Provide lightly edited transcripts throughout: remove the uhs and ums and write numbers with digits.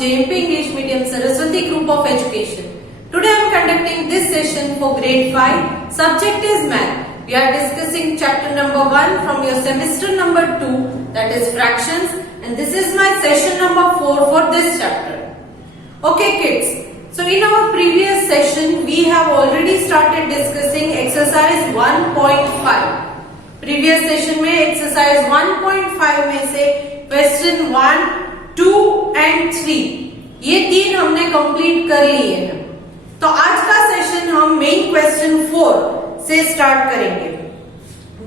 JMP English Medium Saraswati Group of Education. Today I am conducting this session for grade 5. Subject is math. We are discussing chapter number 1 from your semester number 2, that is fractions, and this is my session number 4 for this chapter. Okay kids, so in our previous session we have already started discussing exercise 1.5. Previous session में exercise 1.5 में से question 1, 2 and 3 ये तीन हमने complete कर लिए हैं। तो आज का सेशन हम मेन क्वेश्चन 4 से स्टार्ट करेंगे,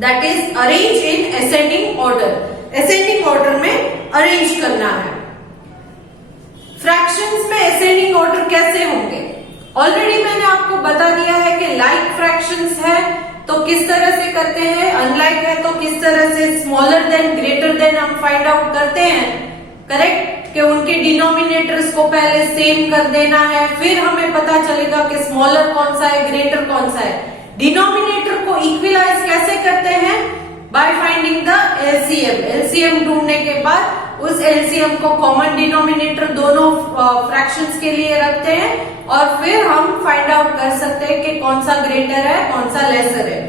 that is arrange in ascending order. Ascending order में अरेंज करना है। फ्रैक्शंस में असेंडिंग ऑर्डर कैसे होंगे? ऑलरेडी मैंने आपको बता दिया है कि लाइक फ्रैक्शंस है तो किस तरह से करते हैं, अनलाइक है तो किस तरह से स्मॉलर देन ग्रेटर देन हम फाइंड आउट करते हैं, करेक्ट, कि उनके डिनोमिनेटर्स को पहले सेम कर देना है, फिर हमें पता चलेगा कि स्मॉलर कौन सा है, ग्रेटर कौन सा है। डिनोमिनेटर को इक्विलाइज कैसे करते हैं? By finding the LCM. LCM ढूंढने के बाद उस एलसीएम को कॉमन डिनोमिनेटर दोनों फ्रैक्शंस के लिए रखते हैं और फिर हम फाइंड आउट कर सकते हैं कि कौन सा ग्रेटर है, कौन सा लेसर है।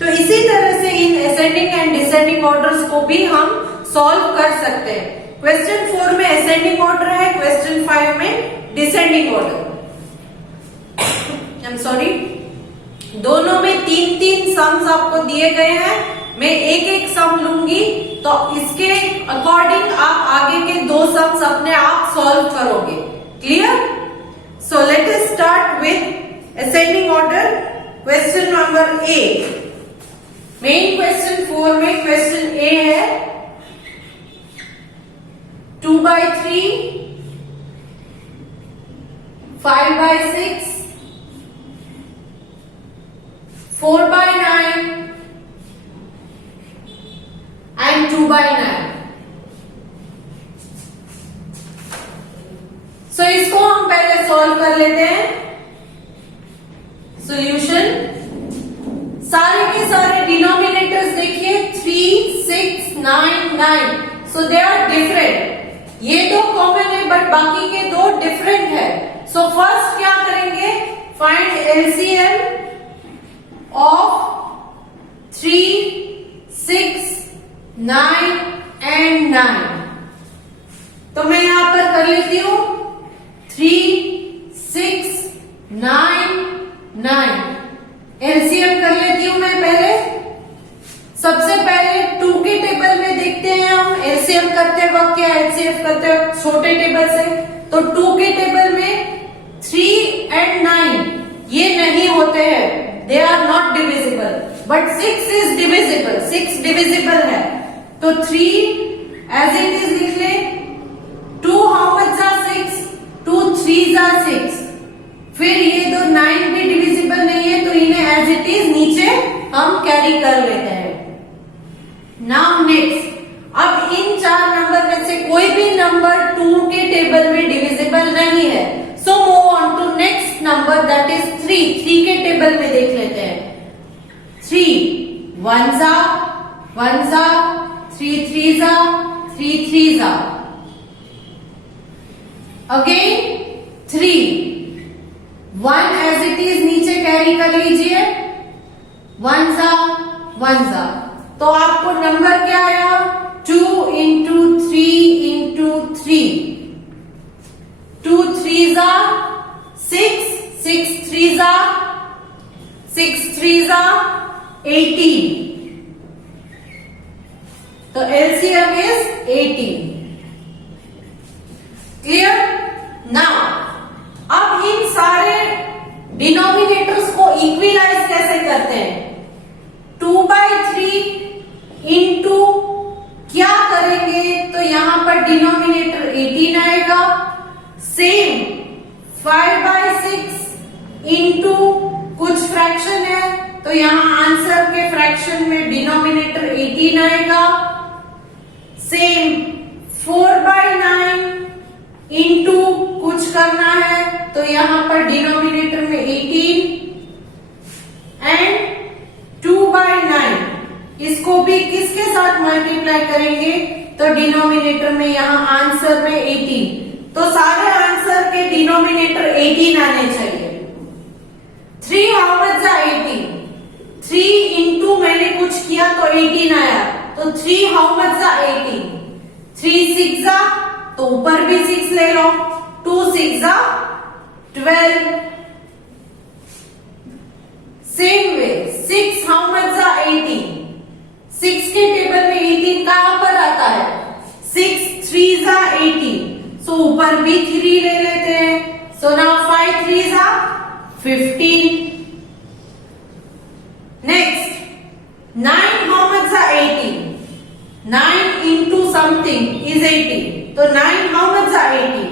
तो इसी तरह से in ascending and descending orders को भी हम सॉल्व कर सकते हैं। क्वेश्चन 4 में असेंडिंग ऑर्डर है, क्वेश्चन 5 में descending order. I am sorry, दोनों में 3-3 सम्स आपको दिए गए हैं। मैं एक सम लूंगी तो इसके अकॉर्डिंग आप आगे के 2 सम्स अपने आप सॉल्व करोगे। Clear? So let us start with ascending order. Question number A. Main question 4 में question A है 2/3, 5/6, 4/9 and 2/9. So इसको हम पहले सॉल्व कर लेते हैं। सॉल्यूशन, सारे के सारे डिनोमिनेटर्स देखिए 3, 6, 9, 9, सो दे आर डिफरेंट। ये दो कॉमन है बट बाकी के 2 डिफरेंट है। सो फर्स्ट क्या करेंगे? Find LCM of 3, 6, 9 and 9। तो मैं यहां पर कर लेती हूं 3, 6, 9, 9। एलसीएम कर लेती हूं मैं पहले। सबसे पहले 2 के टेबल में देखते हैं हम एलसीएम करते वक्त या एचसीएफ करते वक्त छोटे टेबल से। तो 2 के टेबल में 3 एंड 9 ये नहीं होते हैं, they are not divisible, but 6 is divisible, 6 divisible है। तो 3 एज इट इज लिख ले। 2 how much are 6? 2 3s are 6। फिर ये दो 9 भी डिविजिबल नहीं है तो इन्हें एज इट इज नीचे हम कैरी कर लेते हैं। नाउ नेक्स्ट, अब इन 4 नंबर में से कोई भी नंबर 2 के टेबल में डिविजिबल नहीं है। So move on to next number that is 3। 3 के टेबल में देख लेते हैं। 3 1s are 1s are, 3 3s are 3 3s are। Again 3, 1 as it is नीचे कैरी कर लीजिए। 1s are 1s are, तो आपको नंबर क्या आया? 2 into 3 into 3। 2 3s are 6, 6 3s are 6 3s are 18। तो एलसीएम इज 18। क्लियर? नाउ अब इन सारे डिनोमिनेटर्स को इक्विलाइज कैसे करते हैं? 2/3 इंटू क्या करेंगे? तो यहां पर डिनोमिनेटर 18 आएगा। सेम 5/6 इंटू कुछ फ्रैक्शन है तो यहां आंसर के फ्रैक्शन में डिनोमिनेटर 18 आएगा। सेम 4/9 इंटू कुछ करना है तो यहां पर डिनोमिनेटर में 18 एंड 2/9। इसको भी किसके साथ मल्टीप्लाई करेंगे? तो डिनोमिनेटर में यहां आंसर में 18 तो सारे आंसर के डिनोमिनेटर 18 आने चाहिए। 3 हाउ मच जा 18, 3 इंटू मैंने कुछ किया तो 18 आया, तो 3 हाउ मच जा 18, 3 6 जा तो ऊपर भी 6 ले लो, 2 6 जा 12। सेम वे 6 हाउ मच जा 18, 6 के टेबल में 18 कहां पर आता है, 6 3 जा 18, सो ऊपर भी 3 ले लेते हैं, सो नाउ 5 3 जा 15। नेक्स्ट 9 हाउ मच जा 18, 9 इंटू समथिंग इज 18, तो 9 हाउ मच जा 18,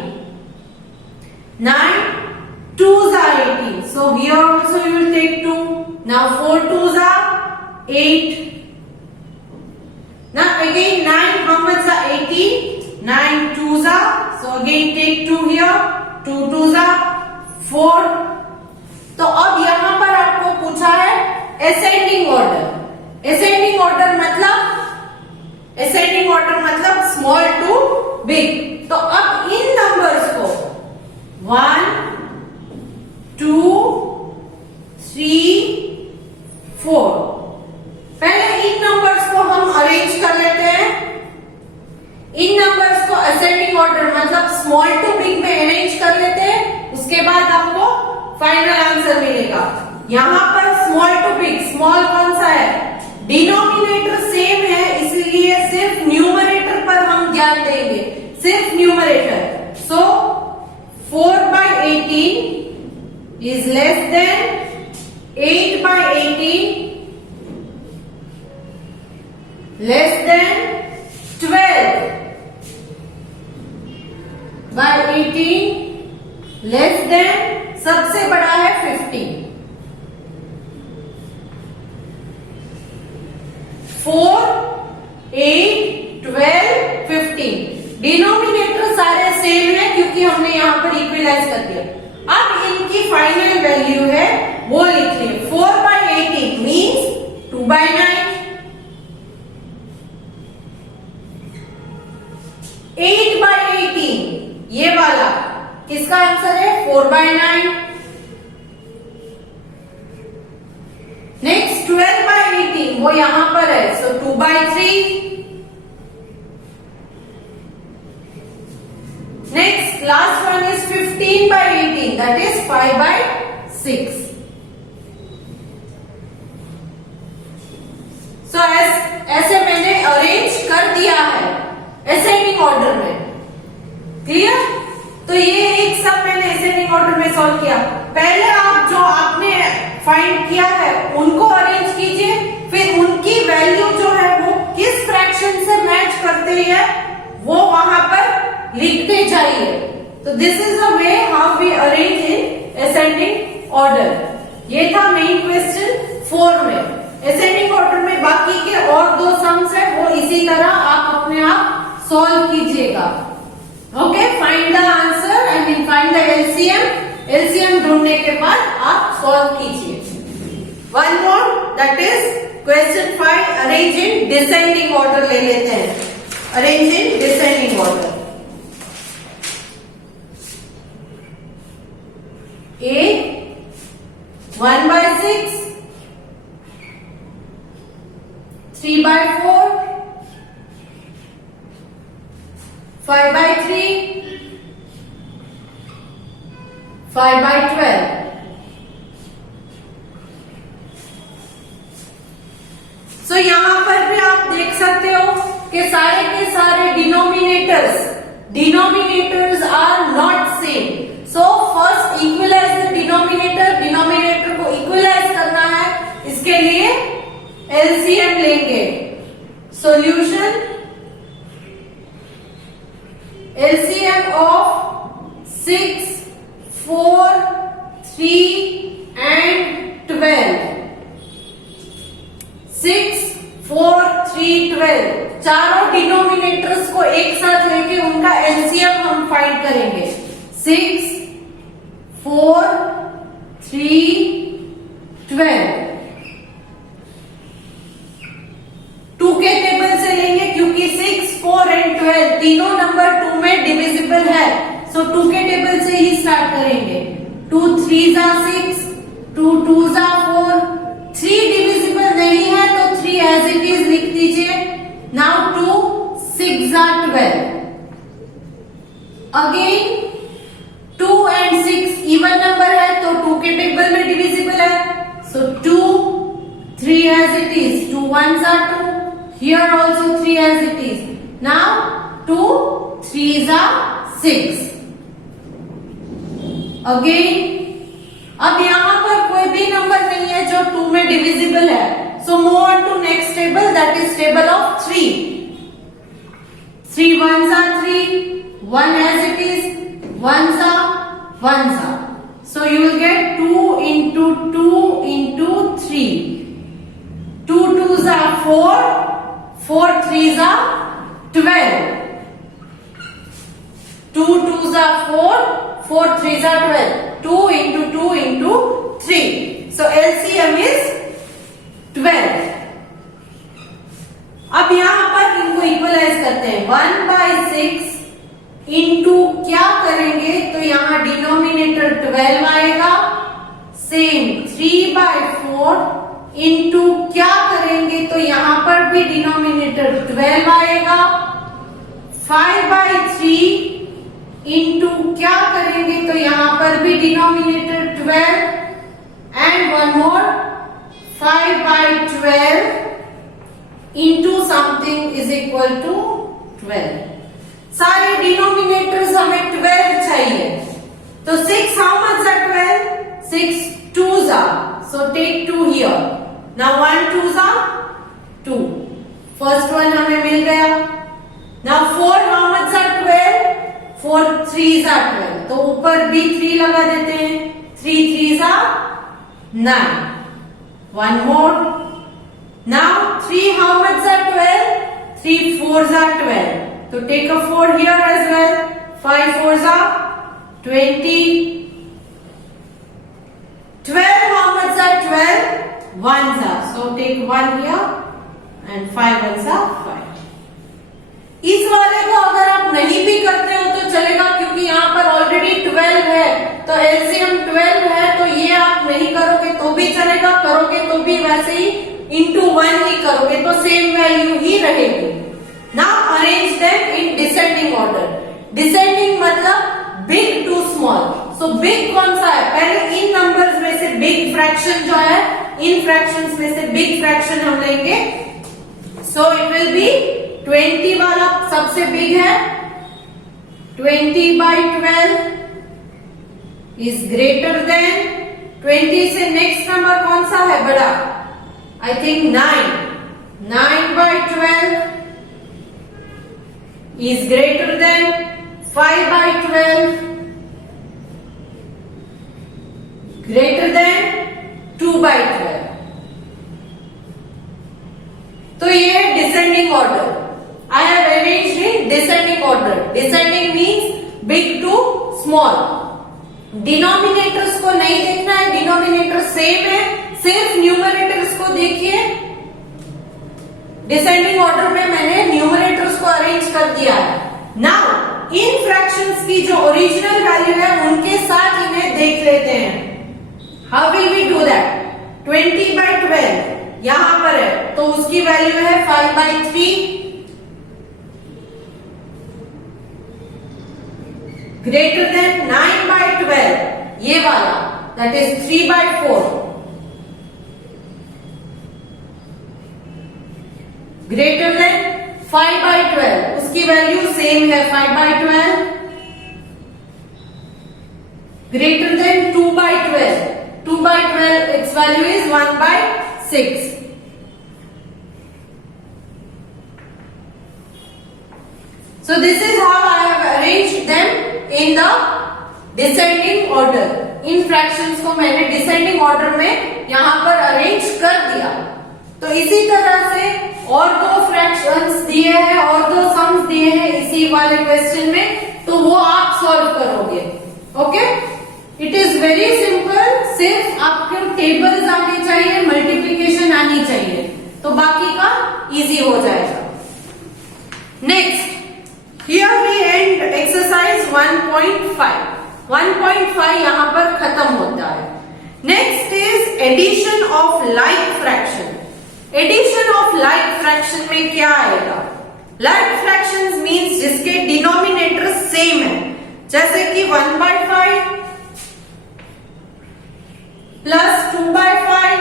9 2 जा 18, so here also you will take 2, now 4 2 जा 8, now again 9 how much जा 18, 9 2 जा, so again take 2 here, 2 2 जा 4। तो अब यहां पर आपको पूछा है असेंडिंग ऑर्डर। असेंडिंग ऑर्डर मतलब स्मॉल टू बिग। तो अब इन नंबर्स को 1 2 3 4, पहले इन नंबर्स को हम अरेंज कर लेते हैं। इन नंबर्स को असेंडिंग ऑर्डर मतलब स्मॉल टू बिग में अरेंज कर लेते हैं, उसके बाद आपको फाइनल आंसर मिलेगा। यहां पर स्मॉल टू बिग, स्मॉल कौन सा है, डिनोमिनेटर सेम है, इसलिए सिर्फ न्यूमरेटर पर हम ध्यान देंगे, सिर्फ numerator. So 4/18 is less than 8/18 less than 12/18 less than सबसे बड़ा है 15। 4 8 12 15 डिनोमिनेटर सारे सेम है क्योंकि हमने यहां पर इक्वलाइज कर दिया। अब इनकी फाइनल वैल्यू है वो लिख लिया, 4/18 मीन्स 2/9, 8/18 ये वाला किसका आंसर है, 4/9। नेक्स्ट 12/18 वो यहां पर है, सो 2/3। Next last one is 15/18 that is 5/6। सो ऐसे मैंने अरेंज कर दिया है असेंडिंग ऑर्डर में, क्लियर। तो ये एक सब मैंने असेंडिंग ऑर्डर में सॉल्व किया। पहले आप जो आपने फाइंड किया है उनको अरेंज कीजिए, फिर उनकी वैल्यू जो है वो किस फ्रैक्शन से मैच करते हैं वो वहां पर लिखते जाइए। तो this is the way how we arrange in ascending order. ये था मेन क्वेश्चन 4 में। असेंडिंग ऑर्डर में बाकी के और 2 सम्स है वो इसी तरह आप अपने आप सॉल्व कीजिएगा। Okay, find the answer, I mean find the LCM. LCM ढूंढने के बाद आप सॉल्व कीजिए। One more that is question 5, arrange in descending order ले लेते हैं। Arrange in descending order. A 1/6, 3/4, 5/3, 5/12। So यहां पर भी आप देख सकते हो कि सारे के सारे denominators are not same. So first equalise the denominator को इक्वलाइज करना है, इसके लिए एलसीएम लेंगे। Solution LCM of 6, 4, 3 and 12। 6, 4, 3, 12 चारों डिनोमिनेटर्स को एक साथ लेके उनका एलसीएम हम फाइंड करेंगे। 6, 4, 3, 12 2 के टेबल से लेंगे क्योंकि 6, 4 एंड 12 तीनों नंबर 2 में डिविजिबल है। सो स्टार्ट करेंगे। 2 3 जा 6, 2 2 जा 4, 3 डिविजिबल नहीं है तो 3 एज इट इज लिख दीजिए। नाउ 2 6 जा 12, अगेन 2 and 6 इवन नंबर है तो 2 के टेबल में डिविजिबल है, सो 2 3 as it is, 2 1s are 2, here also 3 as it is, now 2 3s are 6, again अब यहां पर कोई भी नंबर नहीं है जो 2 में डिविजिबल है, so move on to next table, that is table of 3, 3 1s are 3, 1 as it is, 1s are, so you will get 2 into 2 into 3, 2 2s are 4, 4 3s are 12, 2 2s are 4, 4 3s are 12, 2 into 2 into 3, so LCM is 12. अब यहां पर इनको equalise करते हैं, 1/6 into क्या करेंगे तो यहां डिनोमिनेटर 12 आएगा, सेम 3/4 इंटू क्या करेंगे तो यहां पर भी डिनोमिनेटर 12 आएगा, 5/3 इंटू क्या करेंगे तो यहां पर भी denominator 12 and one more 5/12 into something is equal to 12। सारे डिनोमिनेटर्स हमें 12 चाहिए, तो 6 how much are 12, 6 2s are, so take 2 here, now 1 2s are 2, first one हमें मिल गया। now 4 how much are 12, 4 3s are 12, तो ऊपर भी 3 लगा देते हैं, 3 3s are 9, one more, now 3 how much are 12, 3 4s are 12, so take a 4 here as well, 5 4s are 20, 12 how much are 12, 1s are, so take 1 here and 5 1s are 5। इस वाले को अगर आप नहीं भी करते हो तो चलेगा, क्योंकि यहाँ पर ऑलरेडी 12 है, तो एलसीएम 12 है, तो ये आप नहीं करोगे तो भी चलेगा, करोगे तो भी वैसे ही इंटू 1 ही करोगे तो सेम वैल्यू ही रहेगी। Now arrange them in descending order. Descending मतलब big to small, so big कौन सा है, पहले इन नंबर्स में से बिग फ्रैक्शन जो है, इन फ्रैक्शंस में से बिग फ्रैक्शन हम लेंगे, सो इट विल बी 20 वाला सबसे बिग है, 20/12 इज ग्रेटर देन 20 से नेक्स्ट नंबर कौन सा है बड़ा, I think 9, 9/12 is greater than 5/12, greater than 2/12, तो ये है descending order. I have arranged in descending order. Descending means big to small. Denominators को नहीं देखना है, डिनोमिनेटर सेम है, सिर्फ न्यूमरेटर्स को देखिए। डिसेंडिंग ऑर्डर में मैंने न्यूमरेटर्स को अरेंज कर दिया है। नाउ इन फ्रैक्शंस की जो ओरिजिनल वैल्यू है उनके साथ इन्हें देख लेते हैं। How will we do that, 20/12 यहां पर है तो उसकी वैल्यू है 5/3, ग्रेटर देन 9/12 ये वाला, दैट इज 3/4, ग्रेटर देन 5/12 उसकी वैल्यू सेम है 5/12, greater than 2/12, 2/12 its value is 1/6। So this is how I have arranged them in the descending order। In fractions को मैंने डिसेंडिंग ऑर्डर में यहां पर अरेंज कर दिया। तो इसी तरह से और 2 फ्रैक्शंस दिए हैं और 2 सम्स दिए हैं इसी वाले क्वेश्चन में, तो वो आप सॉल्व करोगे। Okay, it is very simple, सिर्फ आपको टेबल्स आनी चाहिए, मल्टीप्लीकेशन आनी चाहिए, तो बाकी का इजी हो जाएगा। Next, here we end exercise 1.5. 1.5 यहाँ पर खत्म होता है। Next is addition of like fraction. Addition of like fraction में क्या आएगा? लाइक फ्रैक्शंस मींस जिसके डिनोमिनेटर सेम है, जैसे कि 1/5 प्लस 2/5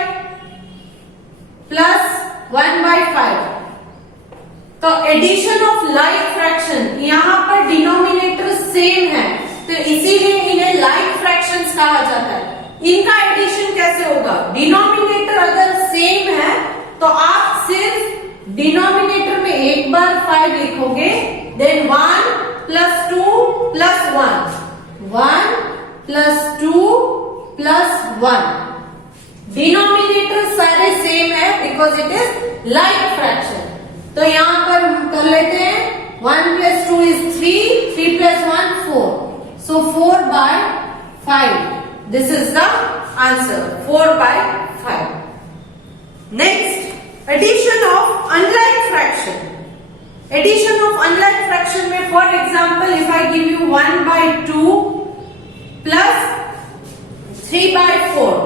प्लस 1/5। तो एडिशन ऑफ लाइक फ्रैक्शन, यहां पर डिनोमिनेटर सेम है तो इसीलिए इन्हें लाइक फ्रैक्शंस कहा जाता है। इनका एडिशन कैसे होगा? डिनोमिनेटर अगर सेम है तो आप सिर्फ डिनोमिनेटर में एक बार 5 लिखोगे, then 1 plus 2 plus 1 plus 2 plus 1। Denominator सारे सेम है because it is like fraction. तो यहां पर हम कर लेते हैं 1 plus 2 is 3, 3 plus 1 4, so 4/5. This is the answer, 4/5. Next, addition of unlike fraction. Addition of unlike fraction में for example if I give you 1/2 plus 3/4.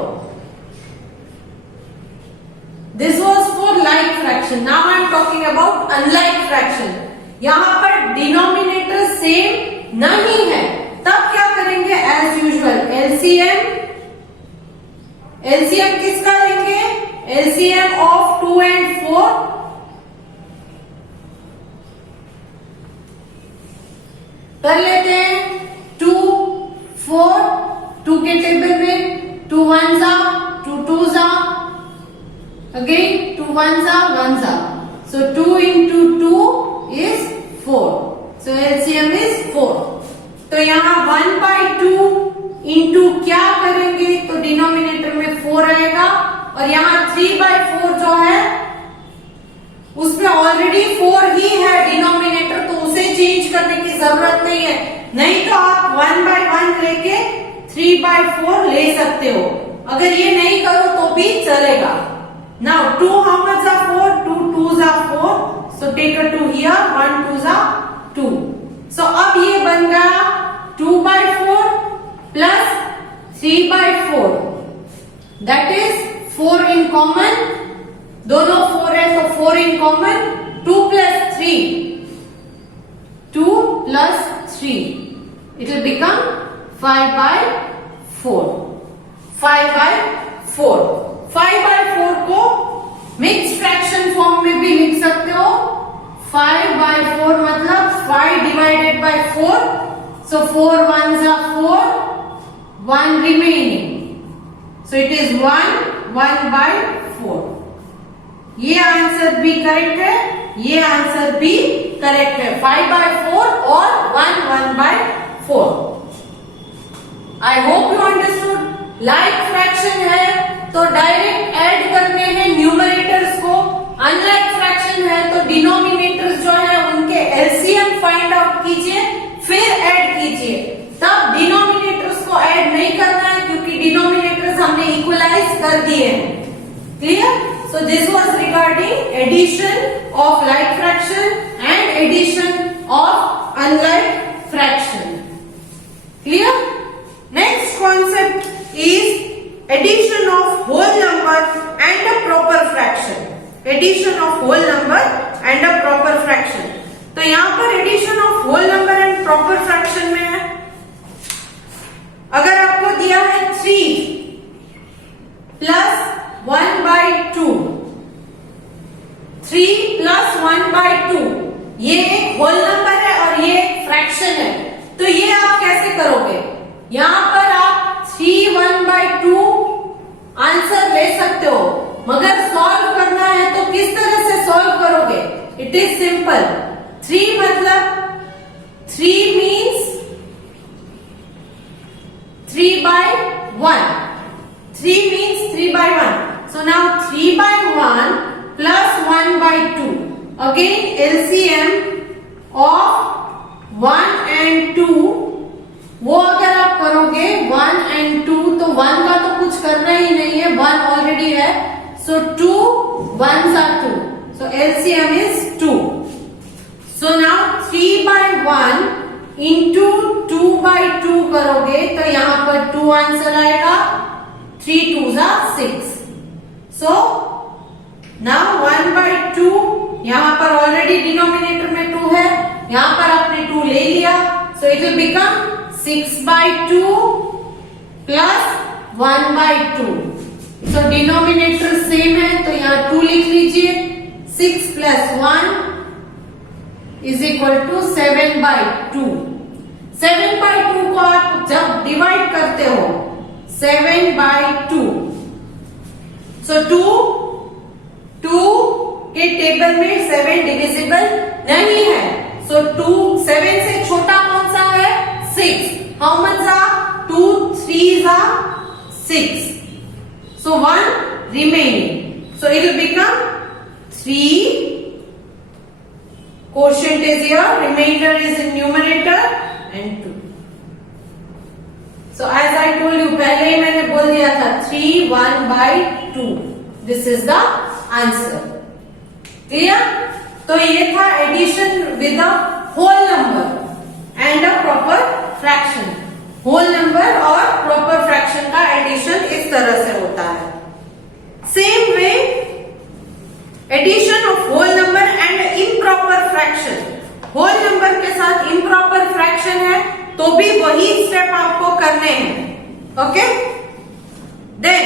This was for like fraction. Now I am talking about unlike fraction. यहाँ पर denominator same नहीं है, तब क्या करेंगे? As usual LCM. LCM किसका लेंगे? LCM of 2 and 4। कर लेते हैं 2 4, 2 के टेबल में 2 1s are 2 2s are, again 2 1s are 1s are, so 2 into 2 is 4, so LCM is 4। तो यहाँ 1/2 इंटू क्या करेंगे तो डिनोमिनेटर में 4 आएगा, और यहाँ 3/4 जो है उसमें ऑलरेडी 4 ही है डिनोमिनेटर, तो उसे चेंज करने की जरूरत नहीं है। नहीं तो आप 1/1 लेके 3/4 ले सकते हो, अगर ये नहीं करो तो भी चलेगा। Now 2 how much are 4? 2 2s are 4, so take a 2 here, 1 2s are 2। so अब ये बन गया 2/4 plus 3/4, that is 4 in common, दोनों 4 है तो 4 in common, 2 plus 3, 2 plus 3, it will become 5/4, 5/4। 5/4 को मिक्स फ्रैक्शन फॉर्म में भी लिख सकते हो। 5/4 मतलब 5 divided by 4, so 4 1s are 4, 1 remaining, so it is 1/4। ये आंसर भी करेक्ट है, ये आंसर भी करेक्ट है, 5/4 और 1/4। I hope you understood. Like fraction है तो डायरेक्ट ऐड करने हैं न्यूमरेटर्स को, अनलाइक फ्रैक्शन है तो डिनोमिनेटर्स जो है उनके एलसीएम फाइंड आउट कीजिए फिर ऐड कीजिए। तब डिनोमिनेटर्स को ऐड नहीं करना है क्योंकि डिनोमिनेटर्स हमने इक्वलाइज कर दिए हैं। Clear? So this was regarding addition of like fraction and addition of unlike fraction. Clear? Next concept is addition of whole number and a proper fraction। addition of whole number and a proper fraction। तो यहाँ पर addition of whole number and proper fraction में है, अगर आपको दिया है 3 plus 1/2, 3 plus 1/2, ये एक whole number है और ये एक fraction है, तो ये आप कैसे करोगे? यहाँ पर आप 3 1/2 आंसर ले सकते हो, मगर सॉल्व करना है तो किस तरह से सॉल्व करोगे? It is simple. 3 मतलब 3 means 3/1, 3 means 3/1, so now 3/1 plus 1/2, again LCM of 1 and 2, वो अगर आप करोगे 1 and 2 तो 1 का तो कुछ करना ही नहीं है, 1 ऑलरेडी है, so 2 1s are 2, so LCM is 2। so now 3/1 into 2/2 करोगे तो यहां पर 2 आंसर आएगा, 3 2 6। सो नाउ 1/2, यहां पर ऑलरेडी डिनोमिनेटर में 2 है, यहां पर आपने 2 ले लिया, so it will become 6/2 plus 1/2। So denominator same है तो यहां 2 लिख लीजिए, 6 प्लस 1 इज इक्वल टू 7/2। 7/2 को आप जब डिवाइड करते हो 7/2, सो 2 के टेबल में 7 डिविजिबल नहीं है, सो 7 से छोटा कौन सा है, 6। How much are 2 3s are 6, so 1 remaining, so it will become 3, quotient is here, remainder is in numerator and 2. So as I told you, पहले ही मैंने बोल दिया था 3 1/2, this is the answer. Clear? तो ये था addition with a whole number and a proper fraction. Whole number और proper fraction का एडिशन इस तरह से होता है। Same way addition of whole number and improper fraction, whole number के साथ इम्प्रॉपर फ्रैक्शन है तो भी वही स्टेप आपको करने हैं। Okay, then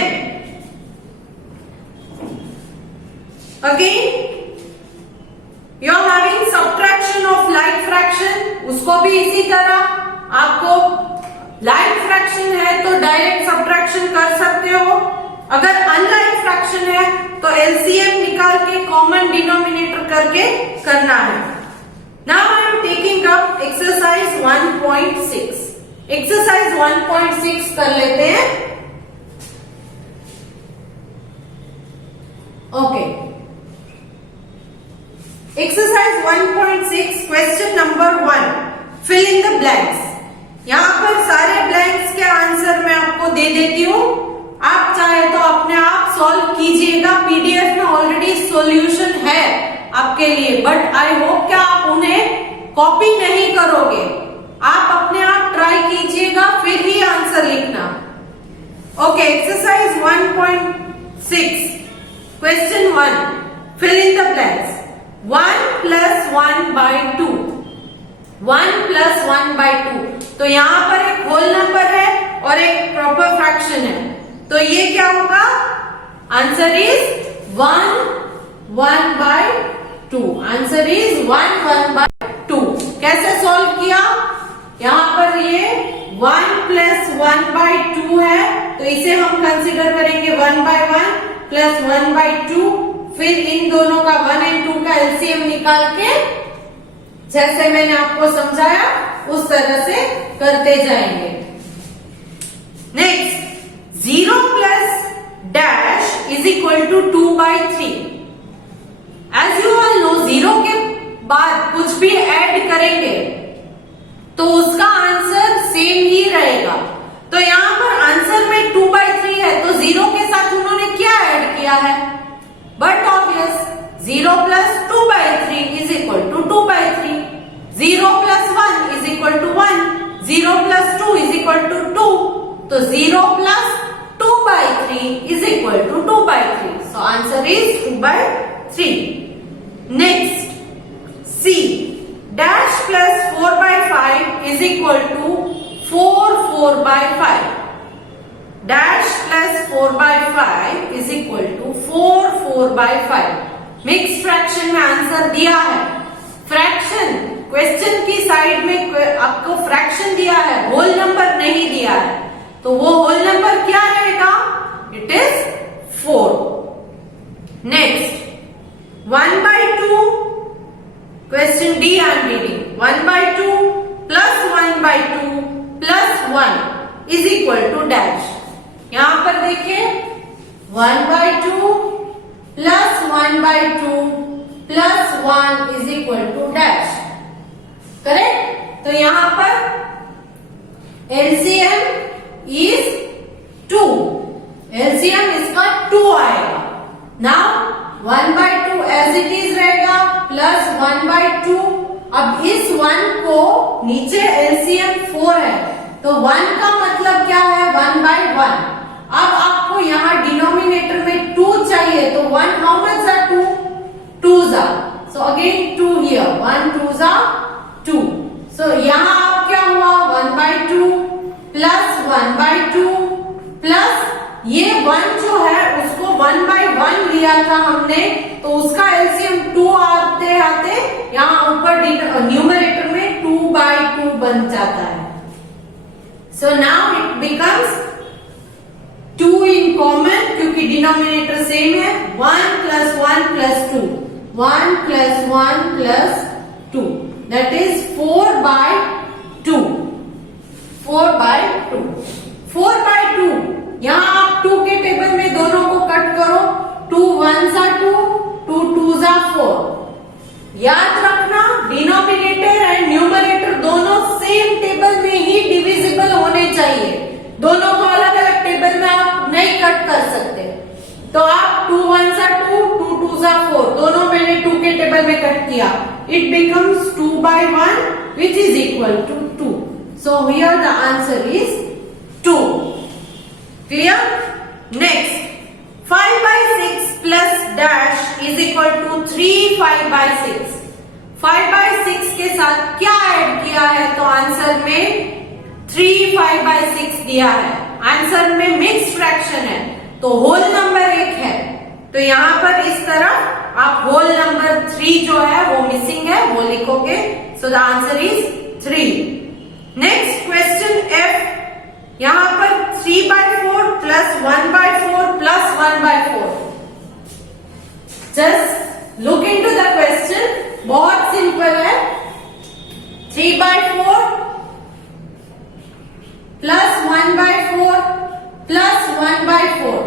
again you are having subtraction of like fraction, उसको भी इसी तरह आपको, लाइक फ्रैक्शन है तो डायरेक्ट सब्ट्रैक्शन कर सकते हो, अगर अनलाइक फ्रैक्शन है तो एलसीएम निकाल के कॉमन डिनोमिनेटर करके करना है। Now I am taking up exercise 1.6। Exercise 1.6 कर लेते हैं। Okay, exercise 1.6 question number 1, fill in the blanks. यहां पर सारे ब्लैंक्स के आंसर मैं आपको दे देती हूं, आप चाहे तो अपने आप सॉल्व कीजिएगा, पीडीएफ में ऑलरेडी सॉल्यूशन है आपके लिए, बट आई होप कि आप उन्हें कॉपी नहीं करोगे, आप अपने आप ट्राई कीजिएगा फिर ही आंसर लिखना। Okay, exercise 1.6 question 1, fill in the blanks. 1 + 1/2, 1 + 1/2, तो यहां पर एक होल नंबर है और एक प्रॉपर फ्रैक्शन है, तो ये क्या होगा, आंसर इज 1 1/2। Answer is 1 1/2। कैसे सॉल्व किया, यहां पर ये 1 + 1/2 है तो इसे हम कंसीडर करेंगे 1/1 + 1/2, फिर इन दोनों का 1 और 2 का एलसीएम निकाल के जैसे मैंने आपको समझाया उस तरह से करते जाएंगे। Next, 0 + dash is equal to 2/3। As you all know, 0 के बाद कुछ भी ऐड करेंगे तो उसका आंसर सेम ही रहेगा, तो यहां पर आंसर में 2/3 है तो 0 के साथ उन्होंने क्या ऐड किया है, but obvious 0 + 2/3 is equal to 2/3, 0 + 1 is equal to 1, 0 + 2 is equal to 2, तो 0 + 2/3 is equal to 2/3, so answer is 2/3. Next, C, dash plus 4/5 is equal to 4/5. Dash plus 4/5 is equal to 4/5. Mix fraction में answer दिया है, fraction question की side में आपको fraction दिया है, whole number नहीं दिया है, तो वो होल नंबर क्या रहेगा, it is 4. Next, 1/2, question D I am reading, 1/2 plus 1/2 plus 1 is equal to dash. यहां पर देखिए 1/2 plus 1/2 plus 1 is equal to dash. Correct? तो यहां पर LCM is 2. LCM इसका 2 आएगा. नाउ 1/2 as it is रहेगा plus 1/2 अब इस 1 को नीचे एलसीएम 4 है, तो 1 का मतलब क्या है, 1/1। अब आपको यहाँ डिनोमिनेटर में 2 चाहिए, तो 1 how much are 2, 2s are, so again 2 here, 1 2s are 2। so यहाँ आप क्या हुआ, 1/2 प्लस 1/2 प्लस ये 1 जो है उसको 1/1 लिया था हमने, तो उसका एलसीएम 2 आते आते यहाँ ऊपर न्यूमरेटर में 2/2 बन जाता है। So now it becomes 2 in common, क्योंकि डिनोमिनेटर सेम है, 1 + 1 + 2, 1 + 1 + 2, that is 4/2, 4/2, 4/2। यहाँ आप 2 के टेबल में दोनों को कट करो, 2 1s are 2, 2 2s are 4। याद रखना डिनोमिनेटर एंड न्यूमरेटर दोनों सेम टेबल में ही डिविजिबल होने चाहिए, दोनों को अलग अलग टेबल में आप नहीं कट कर सकते। तो आप 2 1s are 2, 2 2s are 4, दोनों मैंने 2 के टेबल में कट किया, it becomes 2/1 which is equal to 2। so here the answer is 2। clear? next 5/6 plus dash is equal to 3 5/6। 5/6 के साथ क्या ऐड किया है, तो आंसर में 3 5/6 दिया है। आंसर में मिक्स फ्रैक्शन है, तो होल नंबर 1 है, तो यहाँ पर इस तरफ आप होल नंबर 3 जो है वो मिसिंग है, वो लिखोगे। So the answer is 3। Next question F, यहाँ पर 3/4 plus 1/4 plus 1/4। Just look into the question, बहुत सिंपल है। 3/4 प्लस 1/4 प्लस 1/4।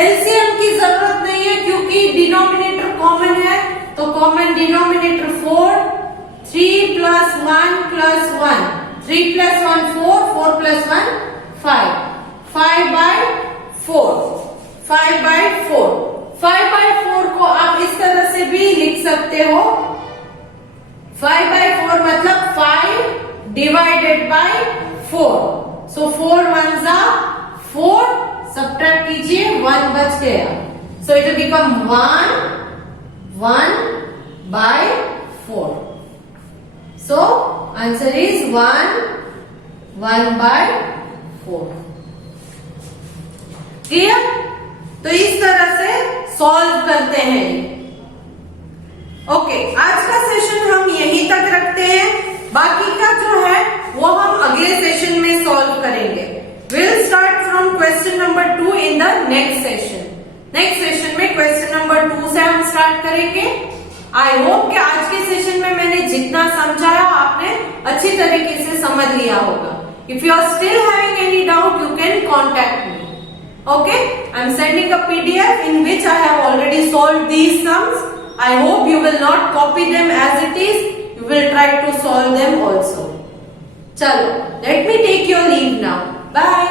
एलसीएम की जरूरत नहीं है क्योंकि डिनोमिनेटर कॉमन है, तो कॉमन डिनोमिनेटर 4, 3 + 1 + 1, 3 + 1 4, 4 + 1 5, 5/4, 5/4। 5/4 को आप इस तरह से भी लिख सकते हो, 5/4 मतलब 5 divided by 4। so 4 1s are 4, subtract कीजिए, 1 बच गया, so it will become 1/4। so answer is 1/4। Clear? तो इस तरह से सॉल्व करते हैं। ओके, आज का सेशन हम यहीं तक रखते हैं, बाकी का जो है वो हम अगले सेशन में सॉल्व करेंगे। Will start from question number 2 in the next session. Next session में क्वेश्चन नंबर 2 से हम स्टार्ट करेंगे। आई होप कि आज के सेशन में मैंने जितना समझाया आपने अच्छी तरीके से समझ लिया होगा। If you are still having any doubt, you can contact me. Okay, I am sending a PDF in which I have already solved these sums. I hope you will not copy them as it is. You will try to solve them also. Chalo, let me take your leave now. Bye.